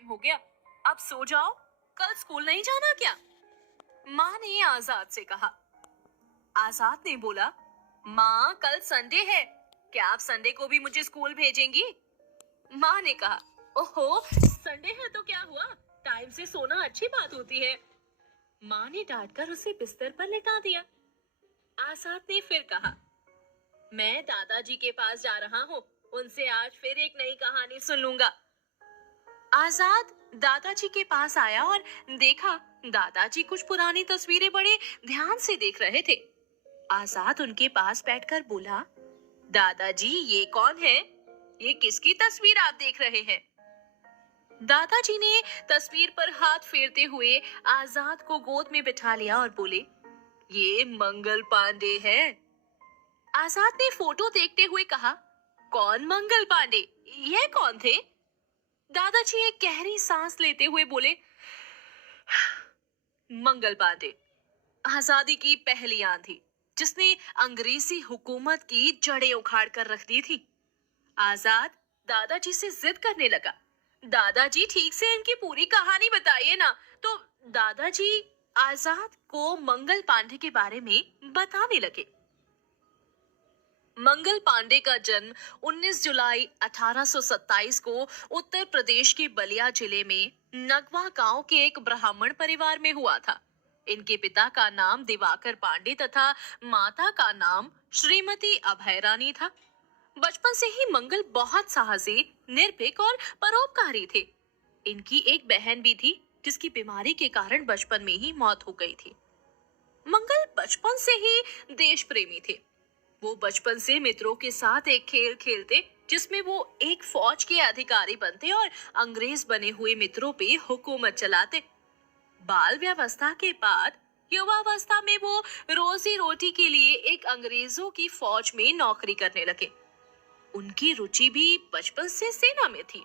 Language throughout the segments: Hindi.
टाइम हो गया, अब सो जाओ, कल स्कूल नहीं जाना क्या? माँ ने आजाद से कहा। आजाद ने बोला, माँ कल संडे है, क्या आप संडे को भी मुझे स्कूल भेजेंगी? माँ ने कहा, ओहो संडे है तो क्या हुआ, टाइम से सोना अच्छी बात होती है। माँ ने डांटकर उसे बिस्तर पर लेटा दिया। आजाद ने फिर कहा, मैं दादाजी के पास जा रहा हूँ, उनसे आज फिर एक नई कहानी सुन लूंगा। आजाद दादाजी के पास आया और देखा दादाजी कुछ पुरानी तस्वीरें बड़े ध्यान से देख रहे थे। आजाद उनके पास बैठकर बोला, दादाजी ये कौन है? ये किसकी तस्वीर आप देख रहे हैं? दादाजी ने तस्वीर पर हाथ फेरते हुए आजाद को गोद में बिठा लिया और बोले, ये मंगल पांडे है। आजाद ने फोटो देखते हुए कहा, कौन मंगल पांडे? ये कौन थे? दादाजी एक गहरी सांस लेते हुए बोले, मंगल पांडे आजादी की पहली आंधी जिसने अंग्रेजी हुकूमत की जड़ें उखाड़ कर रख दी थी। आजाद दादाजी से जिद करने लगा, दादाजी ठीक से इनकी पूरी कहानी बताइए ना। तो दादाजी आजाद को मंगल पांडे के बारे में बताने लगे। मंगल पांडे का जन्म 19 जुलाई 1827 को उत्तर प्रदेश के बलिया जिले में नगवा गांव के एक ब्राह्मण परिवार में हुआ था। इनके पिता का नाम दिवाकर पांडे तथा माता का नाम श्रीमती अभय रानी था। बचपन से ही मंगल बहुत साहसी, निर्भीक और परोपकारी थे। इनकी एक बहन भी थी जिसकी बीमारी के कारण बचपन में ही मौत हो गई थी। मंगल बचपन से ही देश प्रेमी थे। वो बचपन से मित्रों के साथ एक खेल खेलते जिसमें वो एक फौज के अधिकारी बनते और अंग्रेज बने हुए मित्रों पे हुकूमत चलाते। बाल व्यवस्था के बाद युवावस्था में वो रोजी रोटी के लिए एक अंग्रेजों की फौज में नौकरी करने लगे। उनकी रुचि भी बचपन से सेना में थी।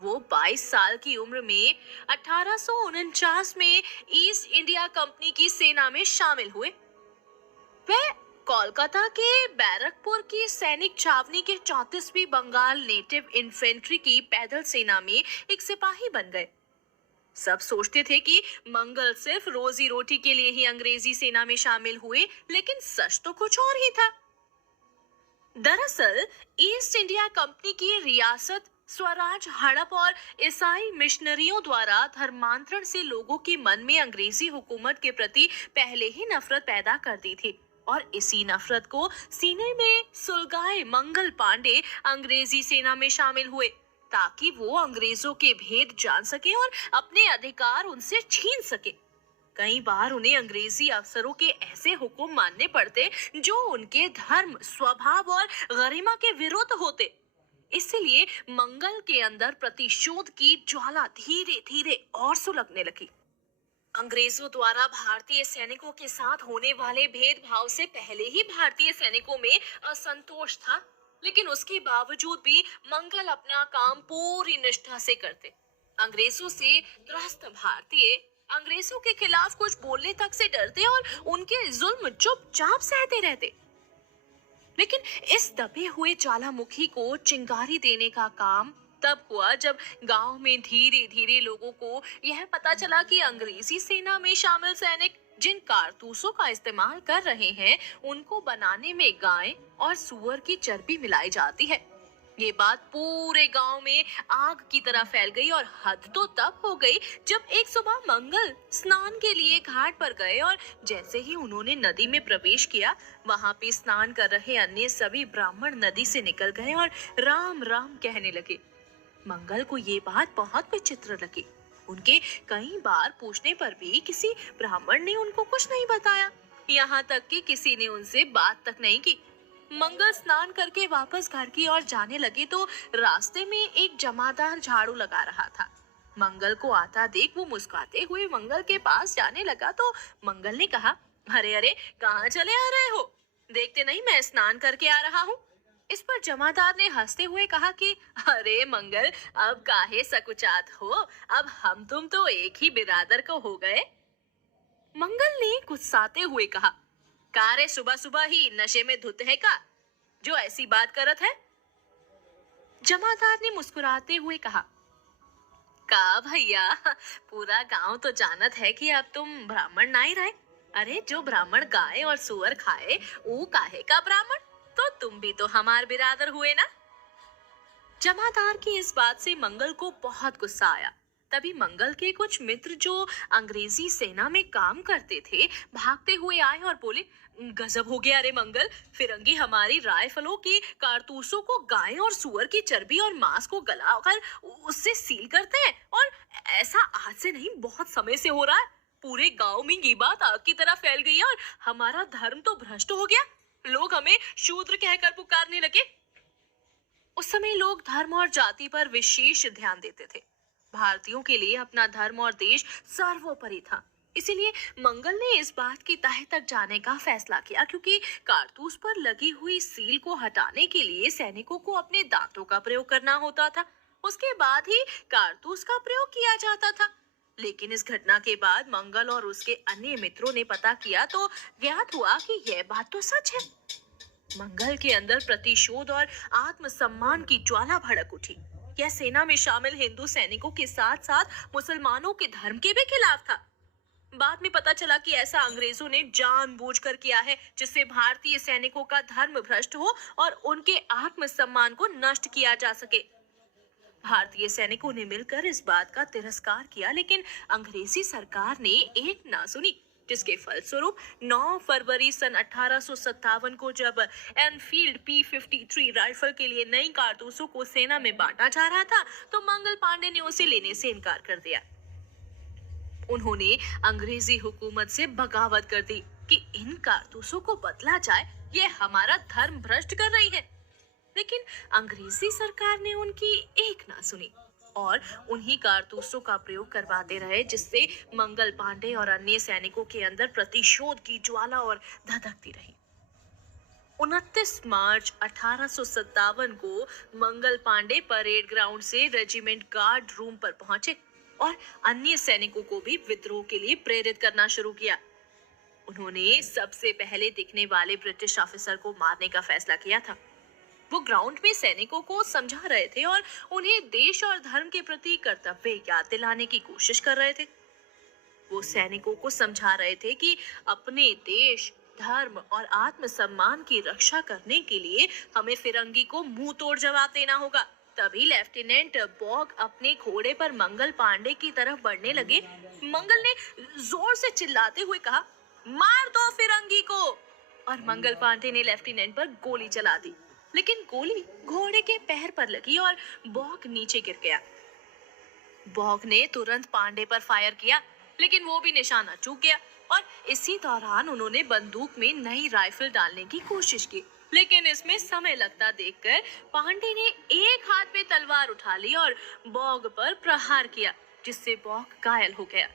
वो 22 साल की उम्र में 1849 में ईस्ट इंडिया कंपनी की सेना में शामिल हुए। वह कोलकाता के बैरकपुर की सैनिक छावनी के 34वीं बंगाल नेटिव इन्फेंट्री की पैदल सेना में एक सिपाही बन गए। सब सोचते थे कि मंगल सिर्फ रोजी रोटी के लिए ही अंग्रेजी सेना में शामिल हुए, लेकिन सच तो कुछ और ही था। दरअसल ईस्ट इंडिया कंपनी की रियासत स्वराज हड़प और ईसाई मिशनरियों द्वारा धर्मांतरण से लोगों के मन में अंग्रेजी हुकूमत के प्रति पहले ही नफरत पैदा कर दी थी और इसी नफरत को सीने में सुलगाए मंगल पांडे अंग्रेजी सेना में शामिल हुए ताकि वो अंग्रेजों के भेद जान सके और अपने अधिकार उनसे छीन सके। कई बार उन्हें अंग्रेजी अफसरों के ऐसे हुक्म मानने पड़ते जो उनके धर्म, स्वभाव और गरिमा के विरुद्ध होते। इसलिए मंगल के अंदर प्रतिशोध की ज्वाला धीरे धीरे और सुलगने लगी। अंग्रेजों द्वारा भारतीय सैनिकों के साथ होने वाले भेदभाव से पहले ही भारतीय सैनिकों में असंतोष था, लेकिन उसके बावजूद भी मंगल अपना काम पूरी निष्ठा से करते। अंग्रेजों से त्रस्त भारतीय अंग्रेजों के खिलाफ कुछ बोलने तक से डरते और उनके जुल्म चुपचाप सहते रहते। लेकिन इस दबे हुए ज्वालामुखी को चिंगारी देने का काम तब हुआ जब गांव में धीरे धीरे लोगों को यह पता चला कि अंग्रेजी सेना में शामिल सैनिक जिन कारतूसों का इस्तेमाल कर रहे हैं उनको बनाने में गाय और सुअर की चर्बी मिलाई जाती है। ये बात पूरे गांव में आग की तरह फैल गई और हद तो तब हो गई जब एक सुबह मंगल स्नान के लिए घाट पर गए और जैसे ही उन्होंने नदी में प्रवेश किया, वहां पे स्नान कर रहे अन्य सभी ब्राह्मण नदी से निकल गए और राम राम कहने लगे। मंगल को ये बात बहुत विचित्र लगी। उनके कई बार पूछने पर भी किसी ब्राह्मण ने उनको कुछ नहीं बताया, यहाँ तक कि किसी ने उनसे बात तक नहीं की। मंगल स्नान करके वापस घर की ओर जाने लगे तो रास्ते में एक जमादार झाड़ू लगा रहा था। मंगल को आता देख वो मुस्कुराते हुए मंगल के पास जाने लगा तो मंगल ने कहा, अरे अरे कहाँ चले आ रहे हो? देखते नहीं मैं स्नान करके आ रहा हूँ। इस पर जमादार ने हंसते हुए कहा कि अरे मंगल अब काहे सकुचात हो, अब हम तुम तो एक ही बिरादर को हो गए। मंगल ने गुस्साते हुए कहा, कारे सुबह सुबह ही नशे में धुत है का जो ऐसी बात करत है? जमादार ने मुस्कुराते हुए कहा, का भैया, पूरा गांव तो जानत है कि अब तुम ब्राह्मण नहीं रहे। अरे जो ब्राह्मण गाय और सुअर खाए वो काहे का ब्राह्मण? तो तुम भी तो हमार बिरादर हुए ना। जमादार की इस बात से मंगल को बहुत गुस्सा आया। तभी मंगल के कुछ मित्र जो अंग्रेजी सेना में काम करते थे भागते हुए आए और बोले, गजब हो गया रे मंगल, फिरंगी हमारी राइफलों की कारतूसों को गाय और सुअर की चर्बी और मांस को गलाकर उससे सील करते हैं। और ऐसा आज से नहीं, बहुत समय से हो रहा है। पूरे गांव में ये बात आग की तरह फैल गई है और हमारा धर्म तो भ्रष्ट हो गया। लोग हमें शूद्र कहकर पुकारने लगे। उस समय लोग धर्म और जाति पर विशेष ध्यान देते थे। भारतीयों के लिए अपना धर्म और देश सर्वोपरि था। इसीलिए मंगल ने इस बात की तह तक जाने का फैसला किया, क्योंकि कारतूस पर लगी हुई सील को हटाने के लिए सैनिकों को अपने दांतों का प्रयोग करना होता था। उसके बाद ही कारतूस का प्रयोग किया जाता था। लेकिन इस घटना के बाद मंगल और उसके अन्य मित्रों ने पता किया तो ज्ञात हुआ कि यह बात तो सच है। मंगल के अंदर प्रतिशोध और आत्मसम्मान की ज्वाला भड़क उठी। यह सेना में शामिल हिंदू सैनिकों के साथ साथ मुसलमानों के धर्म के भी खिलाफ था। बाद में पता चला कि ऐसा अंग्रेजों ने जानबूझकर किया है, जिससे भारतीय सैनिकों का धर्म भ्रष्ट हो और उनके आत्मसम्मान को नष्ट किया जा सके। भारतीय सैनिकों ने मिलकर इस बात का तिरस्कार किया, लेकिन अंग्रेजी सरकार ने एक ना सुनी, जिसके फलस्वरूप 9 फरवरी सन 1857 को जब एनफील्ड P53 राइफल के लिए नई कारतूसों को सेना में बांटा जा रहा था, तो मंगल पांडे ने उसे लेने से इनकार कर दिया। उन्होंने अंग्रेजी हुकूमत से बगावत कर दी कि इन कारतूसों को बदला जाए, ये हमारा धर्म भ्रष्ट कर रही है। लेकिन अंग्रेजी सरकार ने उनकी एक ना सुनी और उन्हीं कारतूसों का प्रयोग करवाते रहे, जिससे मंगल पांडे और अन्य सैनिकों के अंदर प्रतिशोध की ज्वाला और धधकती रही। 29 मार्च 1857 को मंगल पांडे परेड ग्राउंड से रेजिमेंट गार्ड रूम पर पहुंचे और अन्य सैनिकों को भी विद्रोह के लिए प्रेरित करना शुरू किया। उन्होंने सबसे पहले दिखने वाले ब्रिटिश ऑफिसर को मारने का फैसला किया था। वो ग्राउंड में सैनिकों को समझा रहे थे और उन्हें देश और धर्म के प्रति कर्तव्य याद दिलाने की कोशिश कर रहे थे। वो सैनिकों को समझा रहे थे कि अपने देश, धर्म और आत्मसम्मान की रक्षा करने के लिए हमें फिरंगी को मुंह तोड़ जवाब देना होगा। तभी लेफ्टिनेंट बॉग अपने घोड़े पर मंगल पांडे की तरफ बढ़ने लगे। मंगल ने जोर से चिल्लाते हुए कहा, मार दो फिरंगी को। और मंगल पांडे ने लेफ्टिनेंट पर गोली चला दी, लेकिन गोली घोड़े के पैर पर लगी और बॉग नीचे गिर गया। बॉग ने तुरंत पांडे पर फायर किया, लेकिन वो भी निशाना चूक गया और इसी दौरान उन्होंने बंदूक में नई राइफल डालने की कोशिश की, लेकिन इसमें समय लगता देखकर पांडे ने एक हाथ पे तलवार उठा ली और बॉग पर प्रहार किया, जिससे बॉग घायल हो गया।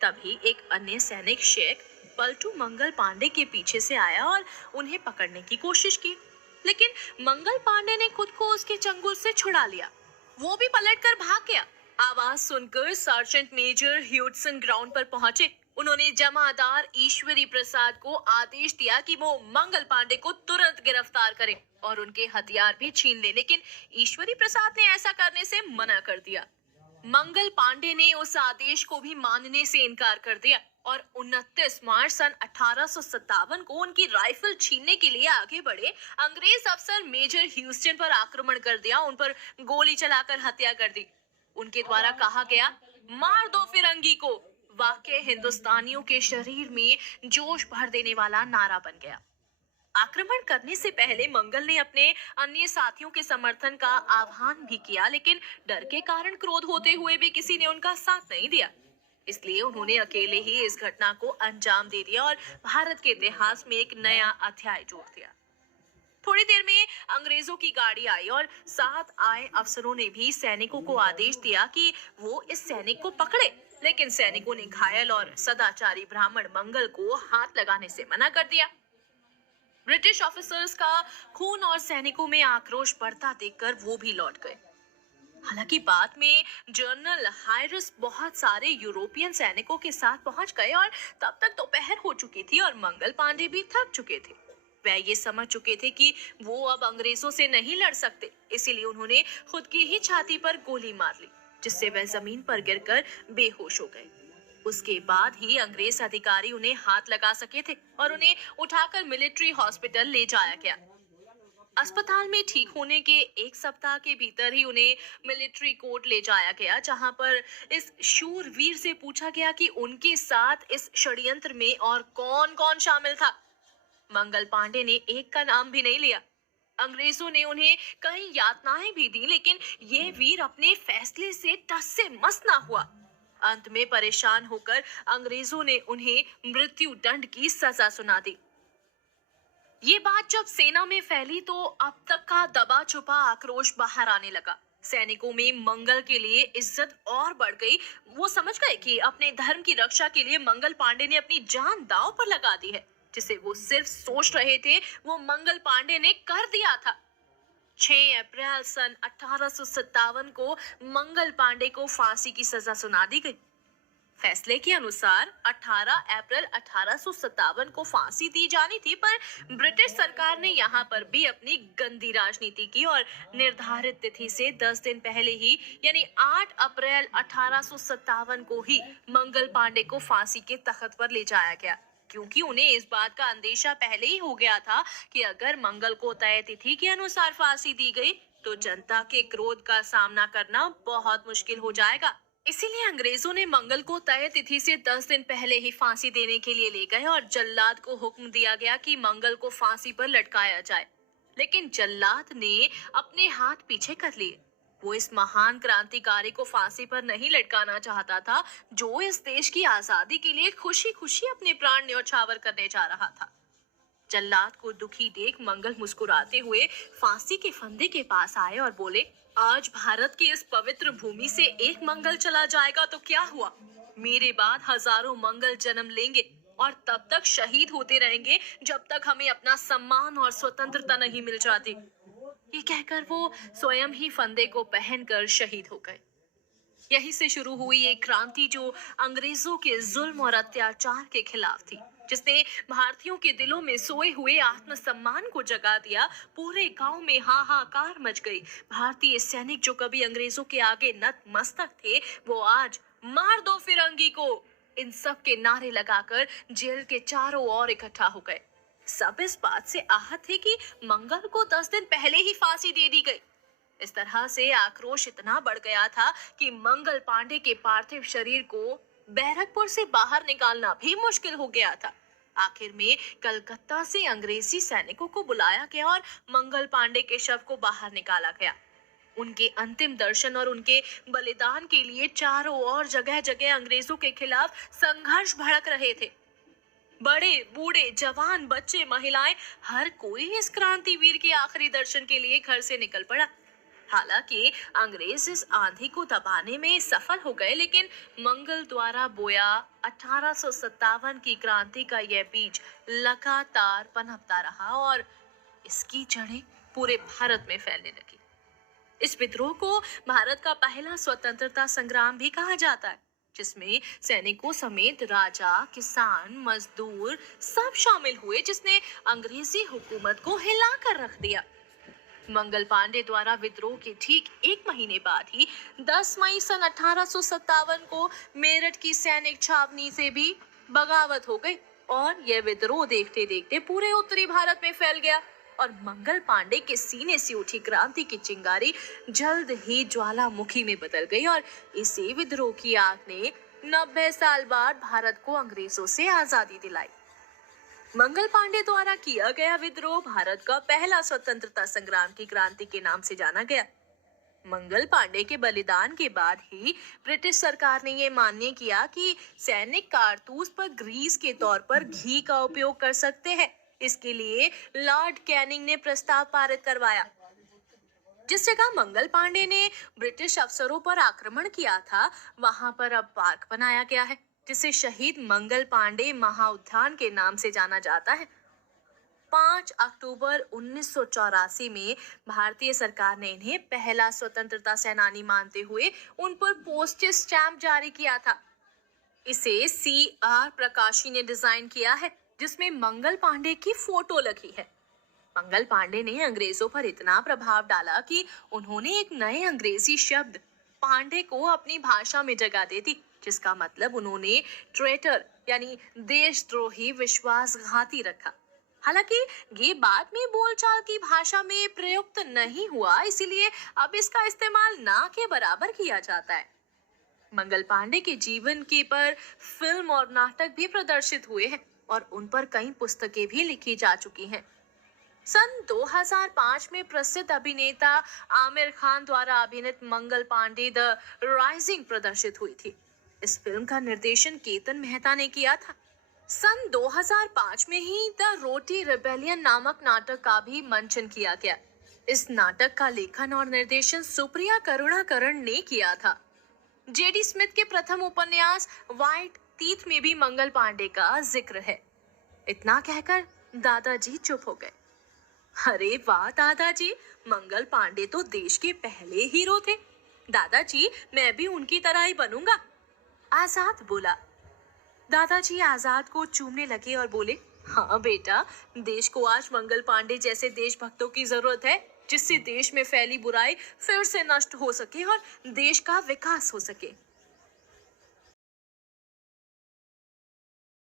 तभी एक अन्य सैनिक शेख पलटू मंगल पांडे के पीछे से आया और उन्हें पकड़ने की कोशिश की, लेकिन मंगल पांडे ने खुद को उसके चंगुल से छुड़ा लिया। वो भी पलटकर भाग गया। आवाज सुनकर सार्जेंट मेजर ह्यूडसन ग्राउंड पर पहुंचे। उन्होंने जमादार ईश्वरी प्रसाद को आदेश दिया कि वो मंगल पांडे को तुरंत गिरफ्तार करें और उनके हथियार भी छीन ले, लेकिन ईश्वरी प्रसाद ने ऐसा करने से मना कर दिया। मंगल पांडे ने उस आदेश को भी मानने से इनकार कर दिया और 29 मार्च सन 1857 को उनकी राइफल छीनने के लिए आगे बढ़े अंग्रेज अफसर मेजर ह्यूस्टन पर आक्रमण कर दिया, उन पर गोली चलाकर हत्या कर दी। उनके द्वारा कहा गया, मार दो फिरंगी को, वाक्य हिंदुस्तानियों के शरीर में जोश भर देने वाला नारा बन गया। आक्रमण करने से पहले मंगल ने अपने अन्य साथियों के समर्थन का आह्वान भी किया, लेकिन डर के कारण क्रोध होते हुए भी किसी ने उनका साथ नहीं दिया। इसलिए उन्होंने अकेले ही इस घटना को अंजाम दे दिया और भारत के इतिहास में एक नया अध्याय जोड़ दिया। थोड़ी देर में अंग्रेजों की गाड़ी आई और साथ आए अफसरों ने भी सैनिकों को आदेश दिया कि वो इस सैनिक को पकड़े, लेकिन सैनिकों ने घायल और सदाचारी ब्राह्मण मंगल को हाथ लगाने से मना कर दिया। ब्रिटिश ऑफिसर्स का खून और सैनिकों में आक्रोश बढ़ता देखकर वो भी लौट गए। हालांकि बाद में जनरल हायरस बहुत सारे यूरोपियन सैनिकों के साथ पहुंच गए और तब तक दोपहर हो चुकी थी और मंगल पांडे भी थक चुके थे। वह ये समझ चुके थे कि वो अब अंग्रेजों से नहीं लड़ सकते, इसीलिए उन्होंने खुद की ही छाती पर गोली मार ली, जिससे वह जमीन पर गिरकर बेहोश हो गए। उसके बाद ही अंग्रेज अधिकारी उन्हें हाथ लगा सके थे और उन्हें उठाकर मिलिट्री हॉस्पिटल ले जाया गया। अस्पताल में ठीक होने के एक सप्ताह के भीतर ही उन्हें मिलिट्री कोर्ट ले जाया गया, जहां पर इस शूरवीर से पूछा गया कि उनके साथ इस षड्यंत्र में और कौन-कौन शामिल था। मंगल पांडे ने एक का नाम भी नहीं लिया। अंग्रेजों ने उन्हें कई यातनाएं भी दी, लेकिन ये वीर अपने फैसले से टस से मस ना हुआ। अंत में परेशान होकर अंग्रेजों ने उन्हें मृत्यु दंड की सजा सुना दी। ये बात जब सेना में फैली तो अब तक का दबा छुपा आक्रोश बाहर आने लगा। सैनिकों में मंगल के लिए इज्जत और बढ़ गई। वो समझ गए कि अपने धर्म की रक्षा के लिए मंगल पांडे ने अपनी जान दांव पर लगा दी है। जिसे वो सिर्फ सोच रहे थे, वो मंगल पांडे ने कर दिया था। 6 अप्रैल सन 1857 को मंगल पांडे को फांसी की सजा सुना दी गई। फैसले के अनुसार 18 अप्रैल 1857 को फांसी दी जानी थी, पर ब्रिटिश सरकार ने यहाँ पर भी अपनी गंदी राजनीति की और निर्धारित तिथि से 10 दिन पहले ही यानी 8 अप्रैल 1857 को ही मंगल पांडे को फांसी के तख्त पर ले जाया गया, क्योंकि उन्हें इस बात का अंदेशा पहले ही हो गया था कि अगर मंगल को तय तिथि के अनुसार फांसी दी गई तो जनता के क्रोध का सामना करना बहुत मुश्किल हो जाएगा। इसीलिए अंग्रेजों ने मंगल को तय तिथि से 10 दिन पहले ही फांसी देने के लिए ले गए और जल्लाद को हुक्म दिया गया कि मंगल को फांसी पर लटकाया जाए। लेकिन जल्लाद ने अपने हाथ पीछे कर लिए। वो इस महान क्रांतिकारी को फांसी पर नहीं लटकाना चाहता था, जो इस देश की आजादी के लिए खुशी खुशी अपने प्राण न्यौछावर करने जा रहा था। जल्लाद को दुखी देख मंगल मुस्कुराते हुए फांसी के फंदे के पास आए और बोले, आज भारत की इस पवित्र भूमि से एक मंगल चला जाएगा तो क्या हुआ? मेरे बाद हजारों मंगल जन्म लेंगे और तब तक शहीद होते रहेंगे जब तक हमें अपना सम्मान और स्वतंत्रता नहीं मिल जाती। ये कहकर वो स्वयं ही फंदे को पहनकर शहीद हो गए। यहीं से शुरू हुई एक क्रांति जो अंग्रेजों के जुल्म और अत्याचार के खिलाफ थी, जिसने भारतीयों के दिलों में सोए हुए आत्मसम्मान को जगा दिया। पूरे गांव में हाहाकार मच गई। भारतीय सैनिक जो कभी अंग्रेजों के आगे नतमस्तक थे, वो आज मार दो फिरंगी को, इन सब के नारे लगाकर जेल के चारों ओर इकट्ठा हो गए। सब इस बात से आहत थे कि मंगल को 10 दिन पहले ही फांसी दे दी गई। इस तरह से आक्रोश इतना बढ़ गया था कि मंगल पांडे के पार्थिव शरीर को बैरकपुर से बाहर निकालना भी मुश्किल हो गया था। आखिर में कलकत्ता से अंग्रेजी सैनिकों को बुलाया गया और मंगल पांडे के शव को बाहर निकाला गया। उनके अंतिम दर्शन और उनके बलिदान के लिए चारों ओर जगह जगह अंग्रेजों के खिलाफ संघर्ष भड़क रहे थे। बड़े बूढ़े जवान बच्चे महिलाएं, हर कोई इस क्रांतिवीर के आखिरी दर्शन के लिए घर से निकल पड़ा। हालांकि अंग्रेज इस आंधी को दबाने में सफल हो गए, लेकिन मंगल द्वारा बोया 1857 की क्रांति का यह बीज लगातार पनपता रहा और इसकी जड़ें पूरे भारत में फैलने लगी। इस विद्रोह को भारत का पहला स्वतंत्रता संग्राम भी कहा जाता है, जिसमें सैनिकों समेत राजा, किसान, मजदूर सब शामिल हुए, जिसने अंग्रेजी हुकूमत को हिलाकर रख दिया। मंगल पांडे द्वारा विद्रोह के ठीक एक महीने बाद ही 10 मई सन 1857 को मेरठ की सैनिक छावनी से भी बगावत हो गई और यह विद्रोह देखते देखते पूरे उत्तरी भारत में फैल गया और मंगल पांडे के सीने से उठी क्रांति की चिंगारी जल्द ही ज्वालामुखी में बदल गई और इसी विद्रोह की आग ने 90 साल बाद भारत को अंग्रेजों से आजादी दिलाई। मंगल पांडे द्वारा किया गया विद्रोह भारत का पहला स्वतंत्रता संग्राम की क्रांति के नाम से जाना गया। मंगल पांडे के बलिदान के बाद ही ब्रिटिश सरकार ने ये मान्य किया कि सैनिक कारतूस पर ग्रीस के तौर पर घी का उपयोग कर सकते हैं। इसके लिए लॉर्ड कैनिंग ने प्रस्ताव पारित करवाया। जिस जगह मंगल पांडे ने ब्रिटिश अफसरों पर आक्रमण किया था, वहां पर अब पार्क बनाया गया है, जिसे शहीद मंगल पांडे महाउद्यान के नाम से जाना जाता है। 5 अक्टूबर 1984 में भारतीय सरकार ने इन्हें पहला स्वतंत्रता सेनानी मानते हुए उन पर पोस्टेज स्टैंप जारी किया था। इसे CR प्रकाशी ने डिजाइन किया है, जिसमें मंगल पांडे की फोटो लगी है। मंगल पांडे ने अंग्रेजों पर इतना प्रभाव डाला कि उन्होंने एक नए अंग्रेजी शब्द पांडे को अपनी भाषा में जगह दे दी, जिसका मतलब उन्होंने ट्रेटर यानी देशद्रोही, विश्वासघाती रखा। हालांकि ये बाद में बोलचाल की भाषा में प्रयुक्त नहीं हुआ, इसीलिए अब इसका इस्तेमाल ना के बराबर किया जाता है। मंगल पांडे के जीवन के पर फिल्म और नाटक भी प्रदर्शित हुए हैं और उन पर कई पुस्तकें भी लिखी जा चुकी हैं। सन 2005 में प्रसिद्ध अभिनेता आमिर खान द्वारा अभिनीत मंगल पांडे द राइजिंग प्रदर्शित हुई थी। इस फिल्म का निर्देशन केतन मेहता ने किया था। सन 2005 में ही द रोटी रिबेलियन नामक नाटक का भी मंचन किया गया। इस नाटक का लेखन और निर्देशन सुप्रिया करुणाकरण ने किया था। जेडी स्मिथ के प्रथम उपन्यास व्हाइट टीथ में भी मंगल पांडे का जिक्र है। इतना कहकर दादाजी चुप हो गए। अरे वाह दादाजी, मंगल पांडे तो देश के पहले हीरो थे। दादाजी, मैं भी उनकी तरह ही बनूंगा, आजाद बोला। दादाजी आजाद को चूमने लगे और बोले, हाँ बेटा, देश को आज मंगल पांडे जैसे देशभक्तों की जरूरत है, जिससे देश में फैली बुराई फिर से नष्ट हो सके और देश का विकास हो सके।